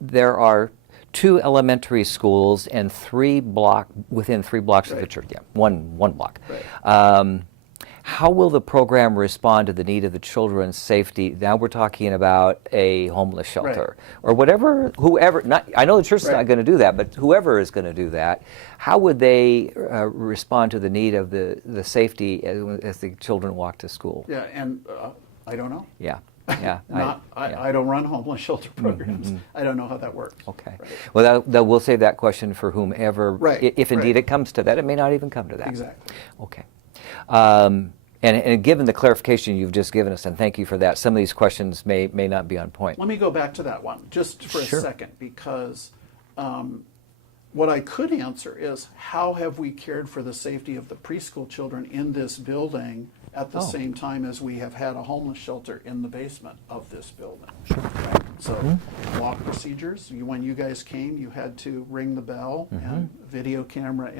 There are 2 elementary schools and within 3 blocks of the church. Yeah, one block. Right. How will the program respond to the need of the children's safety? Now we're talking about a homeless shelter or whoever. I know the church is not going to do that, but whoever is going to do that, how would they respond to the need of the safety as the children walk to school? Yeah, and I don't know. Yeah. I don't run homeless shelter programs. I don't know how that works. Okay. Right. Well, we'll save that question for whomever. Right. If indeed it comes to that, it may not even come to that. Exactly. Okay. And given the clarification you've just given us, and thank you for that, some of these questions may not be on point. Let me go back to that one just for a second, because what I could answer is, how have we cared for the safety of the preschool children in this building at the same time as we have had a homeless shelter in the basement of this building? Sure. Right? So lock procedures, when you guys came, you had to ring the bell and video camera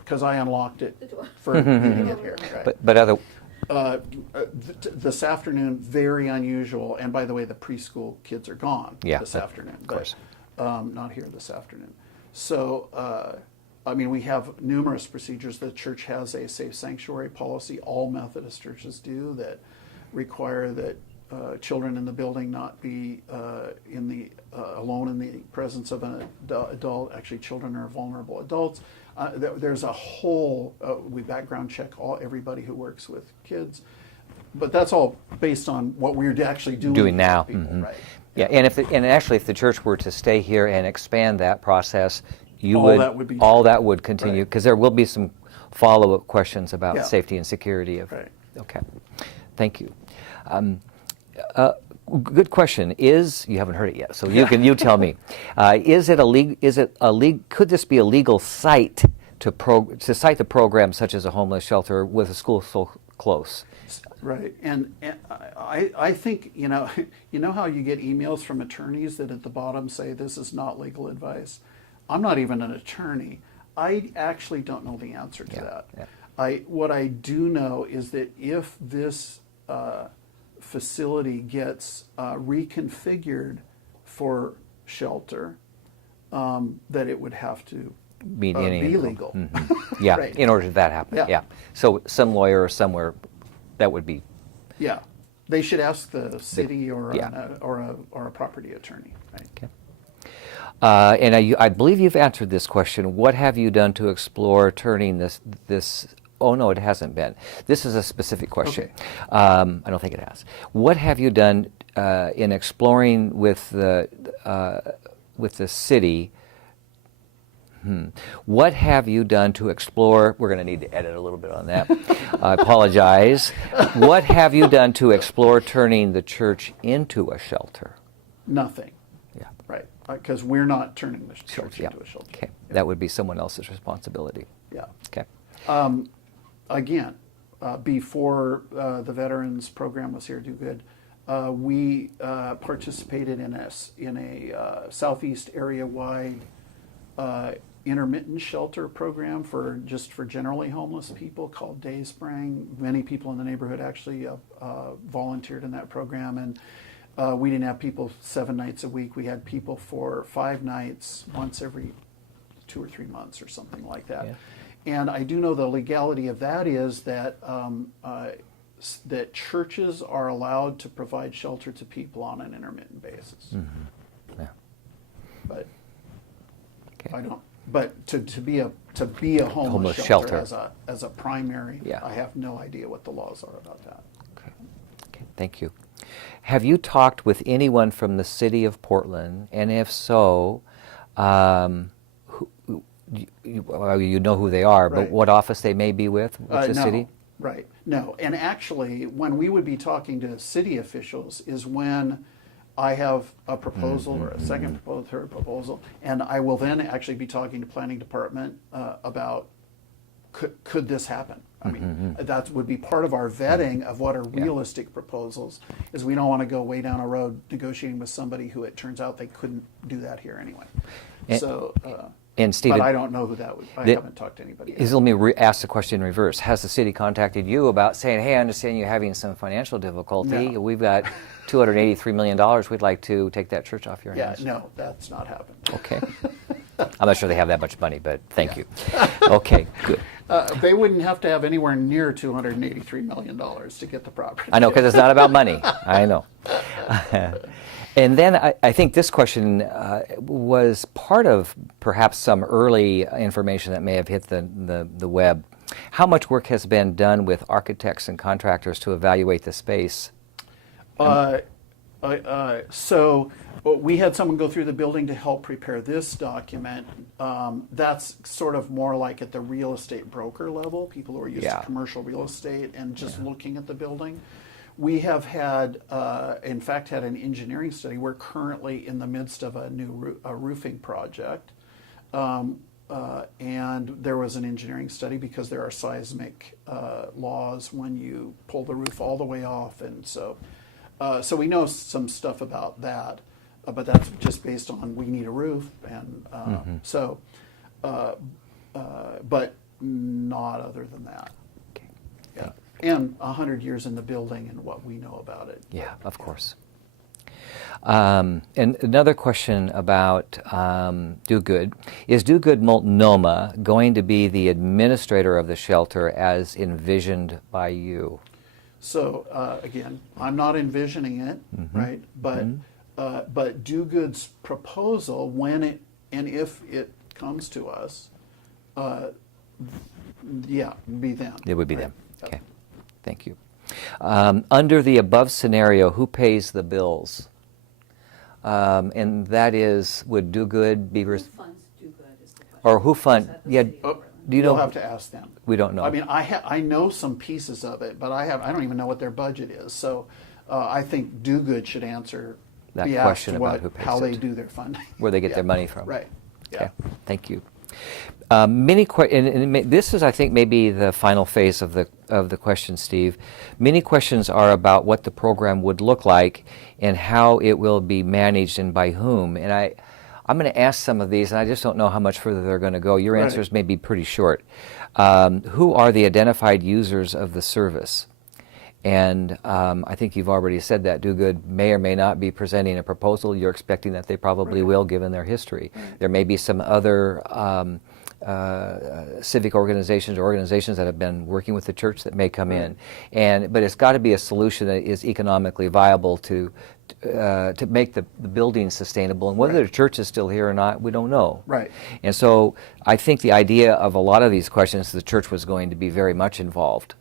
because I unlocked it for you to get here. Right? But this afternoon, very unusual, and by the way, the preschool kids are gone this afternoon. Of course. Not here this afternoon. So, we have numerous procedures. The church has a safe sanctuary policy. All Methodist churches do, that require that children in the building not be alone in the presence of an adult. Actually, children are vulnerable adults. There's a whole we background check everybody who works with kids, but that's all based on what we're actually doing now. People, right? Yeah, and if the church were to stay here and expand that process, all that would continue, because there will be some follow-up questions about safety and security of. Right. Okay, thank you. Good question. You haven't heard it yet, so you tell me. Could this be a legal site to cite the program such as a homeless shelter with a school so close? Right, and I think you know how you get emails from attorneys that at the bottom say this is not legal advice. I'm not even an attorney. I actually don't know the answer to that. Yeah. What I do know is that if this facility gets reconfigured for shelter, that it would have to be legal. Mm-hmm. Yeah, right. In order for that to happen. Yeah. So some lawyer somewhere, that would be. Yeah, they should ask the city or a property attorney. Right. Okay. And I believe you've answered this question. What have you done to explore turning this? Oh no, it hasn't been. This is a specific question. Okay. I don't think it has. What have you done in exploring with the city? What have you done to explore? We're going to need to edit a little bit on that. I apologize. What have you done to explore turning the church into a shelter? Nothing. Yeah. Right. Because we're not turning the church into a shelter. Okay. Yeah. That would be someone else's responsibility. Yeah. Okay. Again, before the veterans program was here, Do Good, we participated in a southeast area-wide intermittent shelter program for generally homeless people called Dayspring. Many people in the neighborhood actually volunteered in that program, and we didn't have people 7 nights a week. We had people for 5 nights, once every 2 or 3 months or something like that. Yeah. And I do know the legality of that is that that churches are allowed to provide shelter to people on an intermittent basis. Mm-hmm. Yeah. But I don't. But to be a homeless shelter as a primary, I have no idea what the laws are about that. Okay. Thank you. Have you talked with anyone from the city of Portland, and if so, you know who they are, but what office they may be with the city? Right. No. And actually, when we would be talking to city officials is when I have a proposal or a second proposal, third proposal, and I will then actually be talking to planning department about could this happen? I mean, that would be part of our vetting of what are realistic proposals, is we don't want to go way down a road negotiating with somebody who it turns out they couldn't do that here anyway. And Stephen, but I don't know who that would. I haven't talked to anybody yet. Let me ask the question in reverse. Has the city contacted you about saying, hey, I understand you're having some financial difficulty. No. We've got $283 million. We'd like to take that church off your hands. Yeah, no, that's not happened. Okay. I'm not sure they have that much money, but thank you. Okay, good. They wouldn't have to have anywhere near $283 million to get the property. I know, because it's not about money. I know. And then I think this question was part of perhaps some early information that may have hit the web. How much work has been done with architects and contractors to evaluate the space? So we had someone go through the building to help prepare this document. That's sort of more like at the real estate broker level, people who are used to commercial real estate and just looking at the building. We have had, in fact, had an engineering study. We're currently in the midst of a new roofing project. And there was an engineering study because there are seismic laws when you pull the roof all the way off. And so we know some stuff about that, but that's just based on we need a roof. And but not other than that. Okay. Yeah. And 100 years in the building and what we know about it. Yeah, of course. And another question about Do Good. Is Do Good Multnomah going to be the administrator of the shelter as envisioned by you? So again, I'm not envisioning it, right? But Do Good's proposal, when it and if it comes to us, be them. It would be right? them. Okay. Thank you. Under the above scenario, who pays the bills? And that is, would Do Good be... Who funds Do Good is the question. Or who fund... Yeah, do you know... You'll have to ask them. We don't know. I mean, I know some pieces of it, but I don't even know what their budget is. So I think Do Good should answer that be question asked about who pays how it. they do their funding. Where they get their money from. Right. Yeah. Okay. Thank you. This is, I think, maybe the final phase of the question, Steve. Many questions are about what the program would look like and how it will be managed and by whom. And I'm going to ask some of these, and I just don't know how much further they're going to go. Your answers may be pretty short. Who are the identified users of the service? And I think you've already said that Do Good may or may not be presenting a proposal. You're expecting that they probably will, given their history. There may be some other civic organizations or organizations that have been working with the church that may come in, but it's got to be a solution that is economically viable to make the building sustainable. And whether the church is still here or not, we don't know. Right. And so I think the idea of a lot of these questions, the church was going to be very much involved.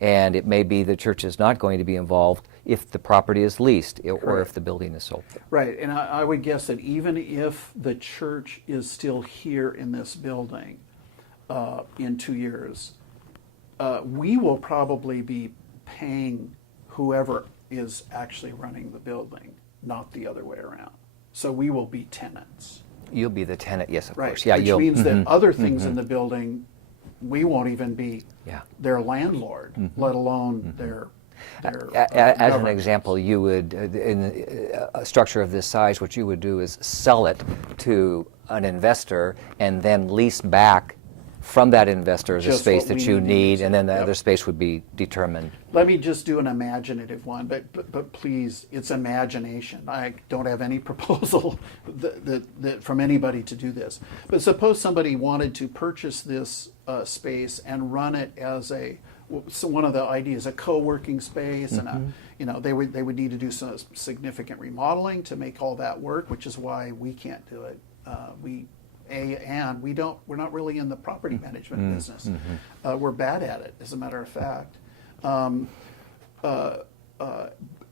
And it may be the church is not going to be involved if the property is leased or if the building is sold. Right, and I would guess that even if the church is still here in this building in 2 years, we will probably be paying whoever is actually running the building, not the other way around. So we will be tenants. You'll be the tenant, yes, of Right, course. Yeah, which means that other things in the building, we won't even be their landlord, let alone their as an example, you would, in a structure of this size, what you would do is sell it to an investor and then lease back from that investor the space that you need, and then the other space would be determined. Let me just do an imaginative one, but please, it's imagination. I don't have any proposal that from anybody to do this. But suppose somebody wanted to purchase this space and run it as so one of the ideas, a co-working space, and they would need to do some significant remodeling to make all that work, which is why we can't do it. We're not really in the property management business. We're bad at it, as a matter of fact.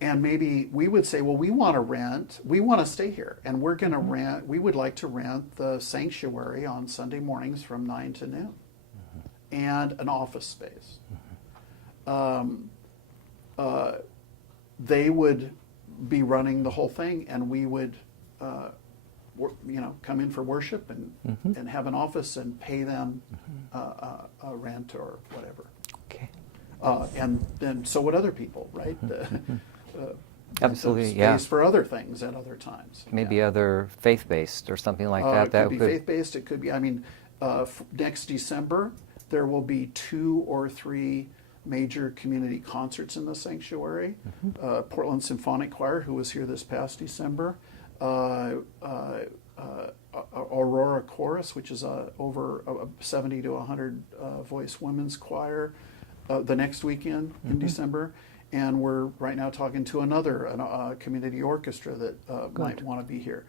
And maybe we would say, well, we want to stay here, and we're going to rent. We would like to rent the sanctuary on Sunday mornings from 9 to noon, and an office space. They would be running the whole thing, and we would. Come in for worship and have an office and pay them a rent or whatever. Okay. And then so would other people, right? Absolutely, Space yeah. for other things at other times. Maybe Yeah. other faith-based or something like that. It That could be faith-based. It could be. I mean, next December there will be 2 or 3 major community concerts in the sanctuary. Portland Symphonic Choir, who was here this past December. Aurora Chorus, which is over a 70 to 100 voice women's choir, the next weekend in December. And we're right now talking to another community orchestra that might want to be here.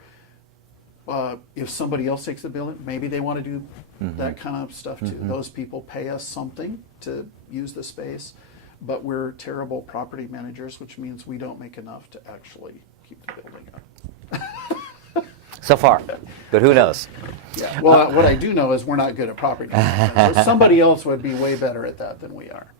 If somebody else takes the building, maybe they want to do that kind of stuff too. Those people pay us something to use the space, but we're terrible property managers, which means we don't make enough to actually keep the building up. so far, but who knows? Yeah. Well, what I do know is we're not good at property management. Somebody else would be way better at that than we are.